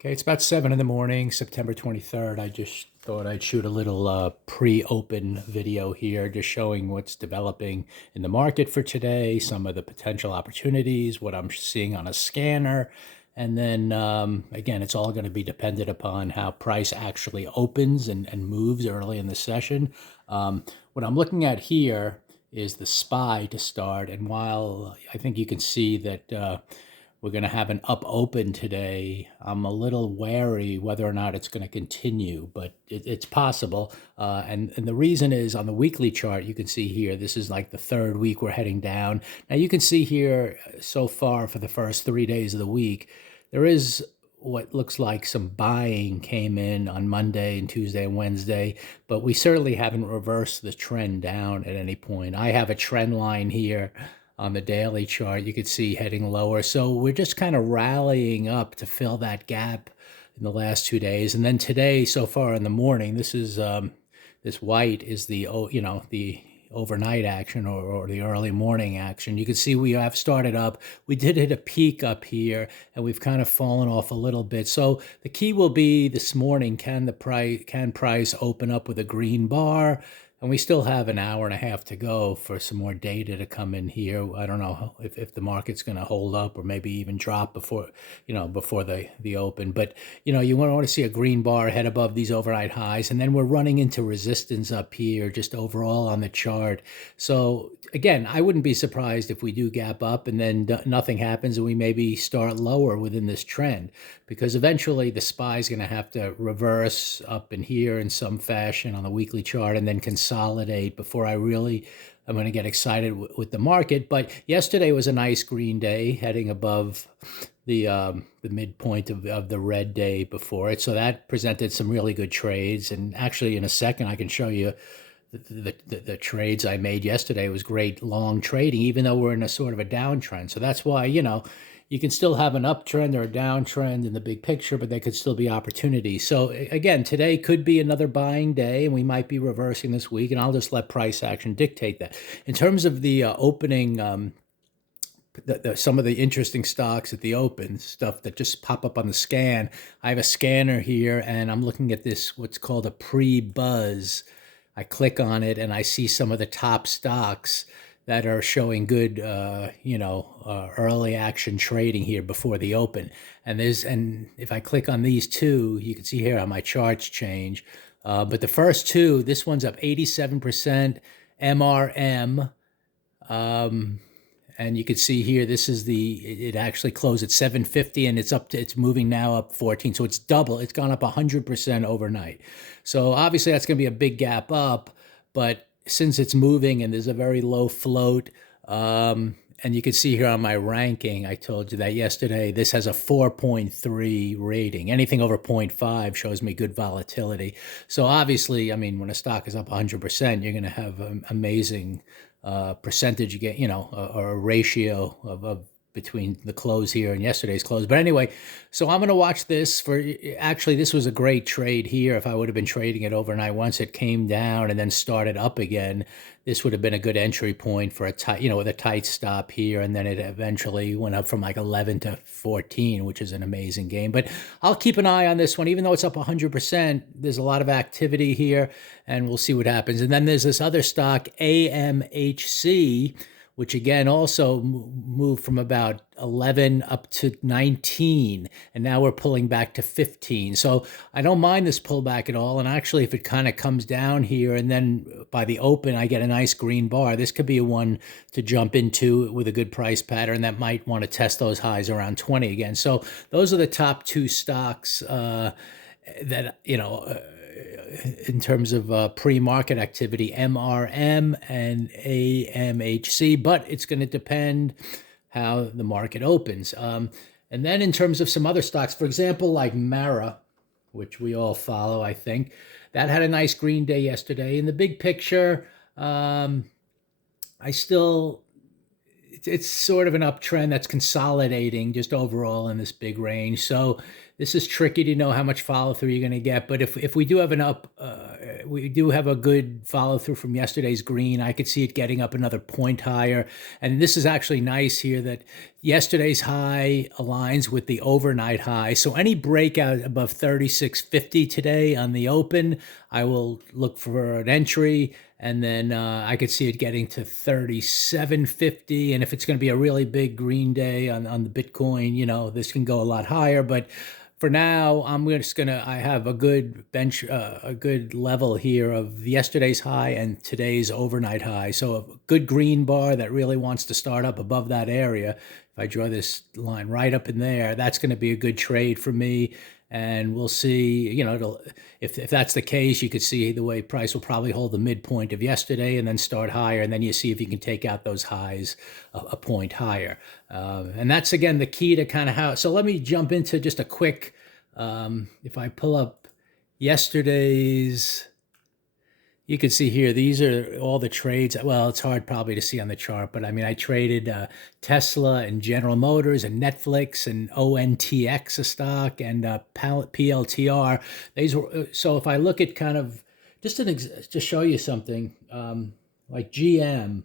Okay, it's about 7 in the morning, September 23rd. I just thought I'd shoot a little pre-open video here, just showing what's developing in the market for today, some of the potential opportunities, what I'm seeing on a scanner. And then again, it's all going to be dependent upon how price actually opens and moves early in the session. What I'm looking at here is the SPY to start. And while I think you can see that we're going to have an up open today, I'm a little wary whether or not it's going to continue, but it's possible. And the reason is on the weekly chart, you can see here, this is like the third week we're heading down. Now you can see here so far for the first 3 days of the week, there is what looks like some buying came in on Monday and Tuesday and Wednesday, but we certainly haven't reversed the trend down at any point. I have a trend line here on the daily chart. You could see heading lower. So we're just kind of rallying up to fill that gap in the last 2 days. And then today, so far in the morning, this is this white is the the overnight action or the early morning action. You can see we have started up. We did hit a peak up here and we've kind of fallen off a little bit. So the key will be this morning, can price open up with a green bar? And we still have an hour and a half to go for some more data to come in here. I don't know if the market's going to hold up or maybe even drop before, before the open. But, you want to see a green bar head above these overnight highs. And then we're running into resistance up here just overall on the chart. So again, I wouldn't be surprised if we do gap up and then nothing happens and we maybe start lower within this trend, because eventually the SPY is going to have to reverse up in here in some fashion on the weekly chart and then consolidate before I'm going to get excited with the market. But yesterday was a nice green day heading above the midpoint of the red day before it. So that presented some really good trades. And actually in a second, I can show you the trades I made yesterday. Was great long trading, even though we're in a sort of a downtrend. So that's why, you can still have an uptrend or a downtrend in the big picture, but there could still be opportunities. So again, today could be another buying day, and we might be reversing this week, and I'll just let price action dictate that. In terms of the opening, some of the interesting stocks at the open, stuff that just pop up on the scan. I have a scanner here, and I'm looking at this, what's called a pre-buzz. I click on it, and I see some of the top stocks that are showing good, early action trading here before the open. And if I click on these two, you can see here how my charts change. But the first two, this one's up 87% MRM. And you can see here, it actually closed at 750 and it's moving now up 14. So it's double, it's gone up 100% overnight. So obviously that's going to be a big gap up, but since it's moving and there's a very low float, and you can see here on my ranking, I told you that yesterday, this has a 4.3 rating. Anything over 0.5 shows me good volatility. So obviously, I mean, when a stock is up 100%, you're going to have an amazing percentage. You get, a ratio of between the close here and yesterday's close. But anyway, so I'm going to watch this actually, this was a great trade here. If I would have been trading it overnight, once it came down and then started up again, this would have been a good entry point for a tight, with a tight stop here. And then it eventually went up from like 11 to 14, which is an amazing game. But I'll keep an eye on this one, even though it's up 100%. There's a lot of activity here and we'll see what happens. And then there's this other stock, AMHC, which again also moved from about 11 up to 19, and now we're pulling back to 15. So I don't mind this pullback at all. And actually, if it kind of comes down here and then by the open, I get a nice green bar, this could be a one to jump into with a good price pattern that might want to test those highs around 20 again. So those are the top two stocks that, in terms of pre-market activity, MRM and AMHC, but it's going to depend how the market opens. And then in terms of some other stocks, for example, like Mara, which we all follow, I think, that had a nice green day yesterday. In the big picture, it's sort of an uptrend that's consolidating just overall in this big range. So this is tricky to know how much follow through you're going to get. But if we do have an up, we do have a good follow through from yesterday's green. I could see it getting up another point higher. And this is actually nice here that yesterday's high aligns with the overnight high. So any breakout above 36.50 today on the open, I will look for an entry. And then I could see it getting to 37.50. And if it's going to be a really big green day on the Bitcoin, this can go a lot higher. But for now, I have a good a good level here of yesterday's high and today's overnight high. So a good green bar that really wants to start up above that area. If I draw this line right up in there, that's going to be a good trade for me. And we'll see, if that's the case, you could see the way price will probably hold the midpoint of yesterday and then start higher. And then you see if you can take out those highs a point higher. And that's, again, the key to kind of how. So let me jump into just a quick, if I pull up yesterday's, you can see here, these are all the trades. Well, it's hard probably to see on the chart, but I mean, I traded Tesla and General Motors and Netflix and ONTX, a stock, and PLTR. These were, so if I look at kind of, just to show you something, like GM,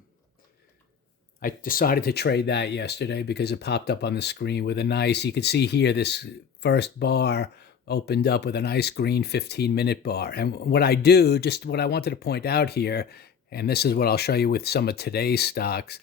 I decided to trade that yesterday because it popped up on the screen with a nice, you can see here, this first bar opened up with a nice green 15-minute bar. And what I do, just what I wanted to point out here, and this is what I'll show you with some of today's stocks.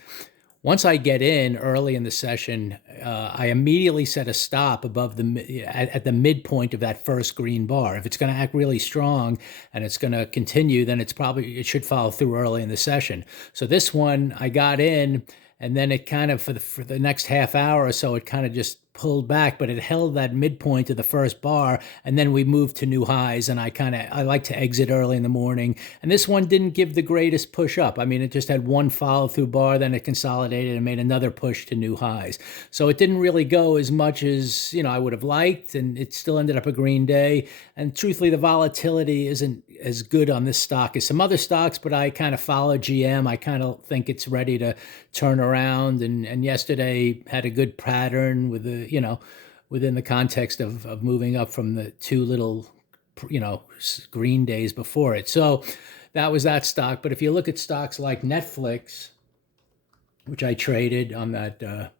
Once I get in early in the session, I immediately set a stop above at the midpoint of that first green bar. If it's going to act really strong and it's going to continue, then it should follow through early in the session. So this one, I got in, and then it kind of, for the next half hour or so, it kind of just pulled back, but it held that midpoint of the first bar, and then we moved to new highs. And I like to exit early in the morning. And this one didn't give the greatest push up. I mean, it just had one follow through bar, then it consolidated and made another push to new highs. So it didn't really go as much as I would have liked, and it still ended up a green day. And truthfully, the volatility isn't as good on this stock as some other stocks, but I kind of follow GM. I kind of think it's ready to turn around, and yesterday had a good pattern with the within the context of moving up from the two little green days before it. So that was that stock. But if you look at stocks like Netflix, which I traded on that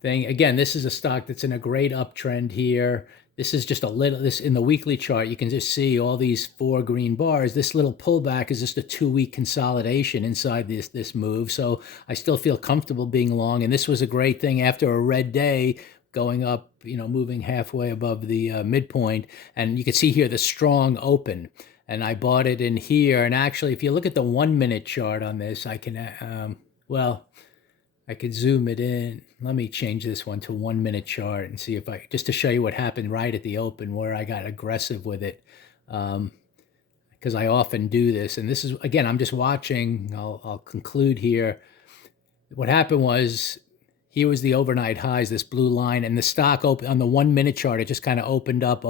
thing, again, this is a stock that's in a great uptrend here. This is just this in the weekly chart, you can just see all these 4 green bars. This little pullback is just a 2-week consolidation inside this move. So I still feel comfortable being long. And this was a great thing after a red day, going up, moving halfway above the midpoint. And you can see here the strong open. And I bought it in here. And actually, if you look at the 1-minute chart on this, I can, I could zoom it in. Let me change this one to 1-minute chart and see if just to show you what happened right at the open where I got aggressive with it. Because I often do this. And this is, again, I'm just watching. I'll conclude here. What happened was, here was the overnight highs, this blue line, and the stock on the 1-minute chart, it just kind of opened up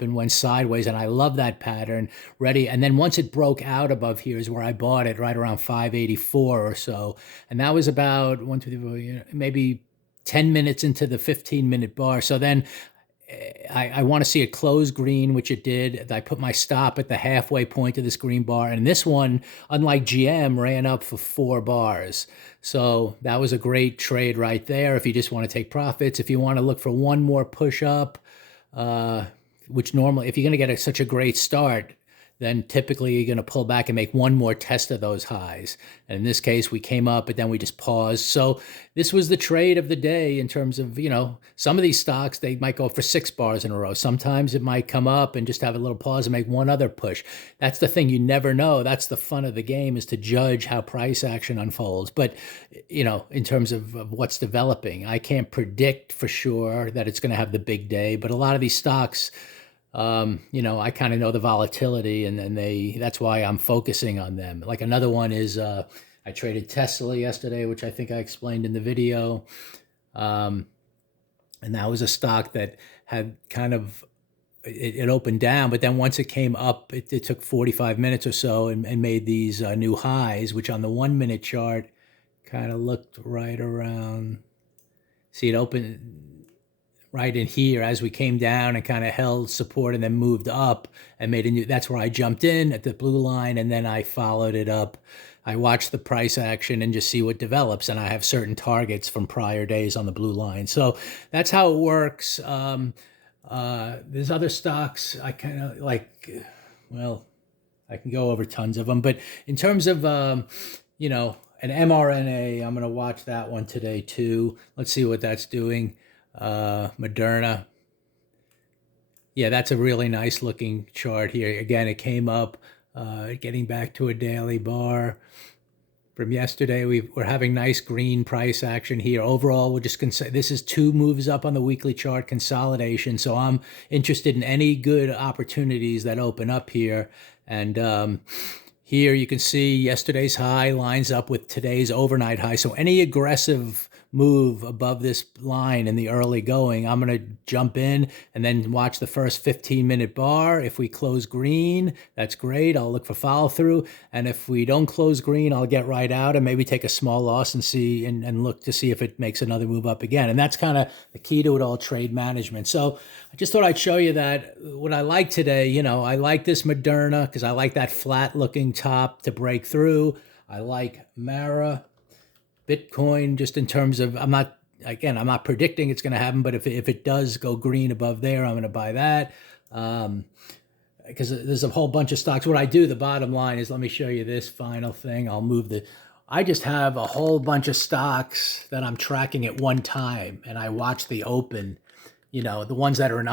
and went sideways. And I love that pattern, ready. And then once it broke out above here is where I bought it, right around 584 or so. And that was about maybe 10 minutes into the 15-minute bar. So then I want to see it close green, which it did. I put my stop at the halfway point of this green bar. And this one, unlike GM, ran up for 4 bars. So that was a great trade right there if you just want to take profits. If you want to look for one more push up, which normally, if you're going to get such a great start, then typically you're going to pull back and make one more test of those highs. And in this case, we came up, but then we just paused. So this was the trade of the day in terms of, some of these stocks, they might go for 6 bars in a row. Sometimes it might come up and just have a little pause and make one other push. That's the thing. You never know. That's the fun of the game, is to judge how price action unfolds. But, in terms of what's developing, I can't predict for sure that it's going to have the big day. But a lot of these stocks, I kind of know the volatility, and that's why I'm focusing on them. Like another one is, I traded Tesla yesterday, which I think I explained in the video. And that was a stock that had kind of, it opened down, but then once it came up, it took 45 minutes or so and made these new highs, which on the 1-minute chart kind of looked right around, see it open right in here as we came down and kind of held support and then moved up and made a new, that's where I jumped in at the blue line, and then I followed it up. I watch the price action and just see what develops, and I have certain targets from prior days on the blue line. So that's how it works. There's other stocks I kind of like, well, I can go over tons of them, but in terms of, an mRNA, I'm going to watch that one today too. Let's see what that's doing. Moderna. Yeah, that's a really nice looking chart here. Again, it came up, getting back to a daily bar from yesterday. We're having nice green price action here. Overall, we're just this is 2 moves up on the weekly chart, consolidation. So I'm interested in any good opportunities that open up here. And here you can see yesterday's high lines up with today's overnight high. So any aggressive move above this line in the early going, I'm going to jump in and then watch the first 15-minute bar. If we close green, that's great. I'll look for follow through. And if we don't close green, I'll get right out and maybe take a small loss and see and look to see if it makes another move up again. And that's kind of the key to it all, trade management. So I just thought I'd show you that what I like today. I like this Moderna because I like that flat looking top to break through. I like Mara. Bitcoin, just in terms of, I'm not predicting it's going to happen, but if it does go green above there, I'm going to buy that. Because there's a whole bunch of stocks. What I do, the bottom line is, let me show you this final thing. I just have a whole bunch of stocks that I'm tracking at one time, and I watch the open, the ones that are in